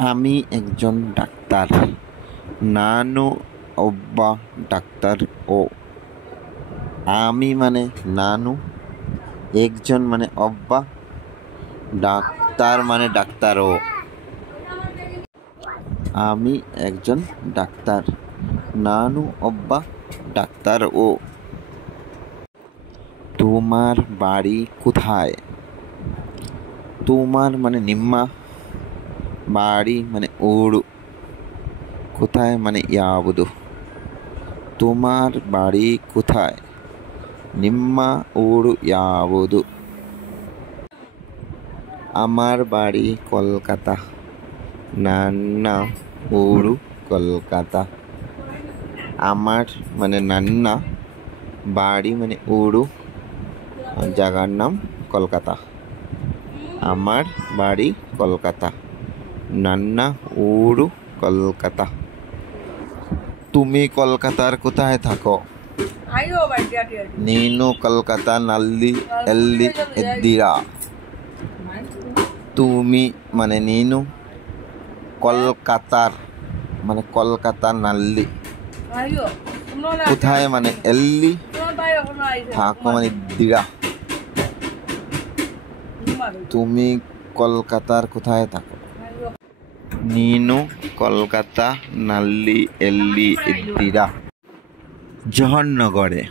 আমি একজন ডাক্তার। ನಾನು ಒಬ್ಬ ডাক্তার ও। আমি মানে ನಾನು, একজন মানে ಒಬ್ಬ, ডাক্তার মানে ডাক্তার ও। আমি একজন ডাক্তার, ನಾನು ಒಬ್ಬ ডাক্তার ও। তোমার বাড়ি কোথায়? তোমার মানে ನಿಮ್ಮ, বাড়ি মানে ಊರು, কোথায় মানে ಯಾವುದು। তোমার বাড়ি কোথায়? ನಿಮ್ಮ ಊರು ಯಾವುದು। আমার বাড়ি কলকাতা, ನನ್ನ ಊರು কলকাতা। আমার মানে ನನ್ನ, বাড়ি মানে ಊರು, জায়গার নাম কলকাতা। আমার বাড়ি কলকাতা, ನನ್ನ ಊರು কলকাতা। তুমি কলকাতার কোথায় থাকো? ನೀನು কলকাতাನಲ್ಲಿ ಎಲ್ಲಿ ಇದ್ದೀರಾ? তুমি মানে ನೀನು, কলকাতার মানে কলকাতাನಲ್ಲಿ, কোথায় মানে ಎಲ್ಲಿ, থাকো মানে ইদ্দিরা। তুমি কলকাতার কোথায় থাকো? ನೀನು কলকাতাನಲ್ಲಿ ಎಲ್ಲಿ ಇದ್ದೀರಾ? জওহরনগরে,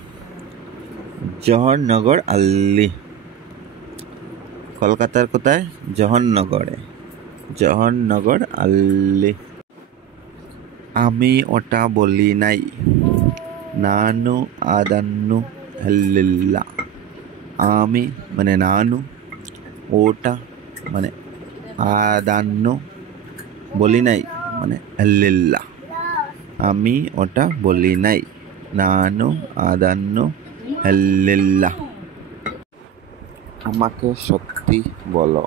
জওহরনগর ಅಲ್ಲಿ। কলকাতার কোথায়? জওহরনগরে, জওহরনগর ಅಲ್ಲಿ। আমি ওটা বলি নাই, ನಾನು ಅದನ್ನು ಹೇಳಿಲ್ಲ। আমি মানে ನಾನು, ওಟ মানে ಅದನ್ನು, বলি নাই মানে ಹೇಳಿಲ್ಲ। আমি ওটা বলি নাই, ನಾನು ಅದನ್ನು ಹೇಳಿಲ್ಲ। আমাকে সত্যি বলো,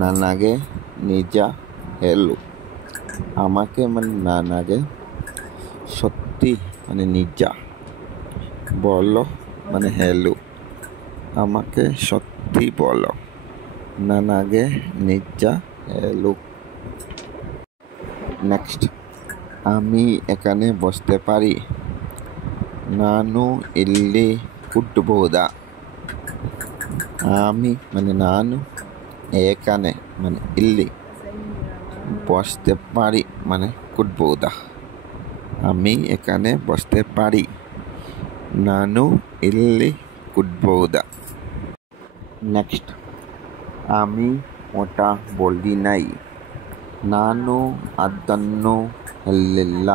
ನನಗೆ ನಿಜ ಹೇಳು। আমাকে মানে ನನಗೆ, সত্যি মানে নিজ, বলো মানে হেলু। আমাকে সত্যি বলো, ನನಗೆ নিজ হেলু। নেক্সট, আমি এখানে বসতে পারি, ನಾನು ಇಲ್ಲಿ ಕೂತ್ಬಹುದಾ? আমি মানে ನಾನು, এখানে মানে ಇಲ್ಲಿ, বসতে পারি মানে ಕೂತ್ಬಹುದಾ? আমি এখানে বসতে পারি, ನಾನು ಇಲ್ಲಿ ಕೂತ್ಬಹುದಾ? নেক্সট, আমি ওটা বলি নাই, ನಾನು ಅದನ್ನು ಹೇಳಿಲ್ಲ।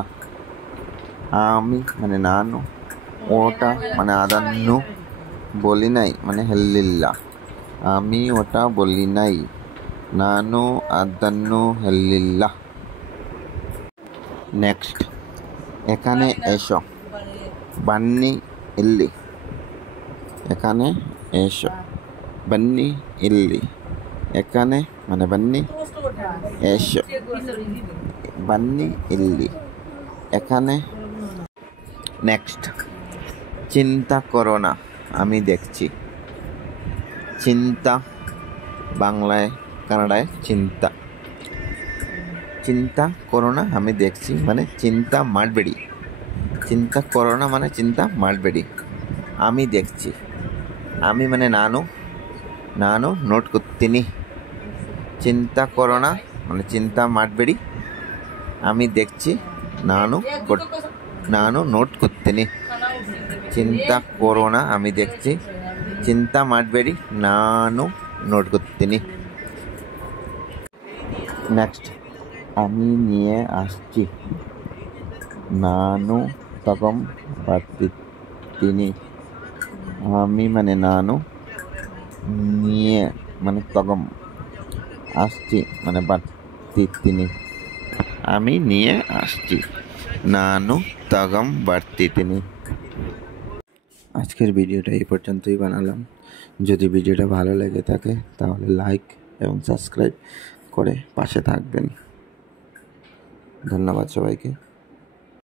আমি মানে ನಾನು, ওটা মানে ಅದನ್ನು, বলি নাই মানে ಹೇಳಿಲ್ಲ। আমি ওটা বলি নাই, ನಾನು ಅದನ್ನು ಹೇಳಿಲ್ಲ। নেক্সট, এখানে এসো, ಬನ್ನಿ ಇಲ್ಲಿ। এখানে এসো, ಬನ್ನಿ ಇಲ್ಲಿ। এখানে মানে ಬನ್ನಿ, এসো, ಬನ್ನಿ ಇಲ್ಲಿ, এখানে। নেক্সট, চিন্তা করো না, আমি দেখছি। চিন্তা বাংলায়, কানাডায় চিন্তা। চিন্তা করো না আমি দেখছি মানে চিন্তা ಮಾಡಬೇಡಿ। চিন্তা করো না মানে চিন্তা ಮಾಡಬೇಡಿ। আমি দেখছি, আমি মানে ನಾನು, ನಾನು ನೋಡ್ಕೊತೀನಿ। চিন্তা করো না মানে চিন্তা ಮಾಡಬೇಡಿ, আমি দেখছি, ನಾನು ನೋಡ್ಕೊತೀನಿ। চিন্তা করো না আমি দেখছি, চিন্তা ಮಾಡಬೇಡಿ, ನಾನು ನೋಡ್ಕೊತೀನಿ। নেক্সট, আমি নিয়ে আসছি, ನಾನು ತಗೊಂಬರ್ತೀನಿ। আমি মানে ನಾನು, নিয়ে মানে তগম, আসছি মানে ಬರ್ತಿದ್ದೀನಿ। আমি নিয়ে আসছি, ನಾನು তগম ಬರ್ತಿದ್ದೀನಿ। আজকের ভিডিওটা এই পর্যন্তই বানালাম। যদি ভিডিওটা ভালো লেগে থাকে তাহলে লাইক এবং সাবস্ক্রাইব করে পাশে থাকবেন। ধন্যবাদ সবাইকে।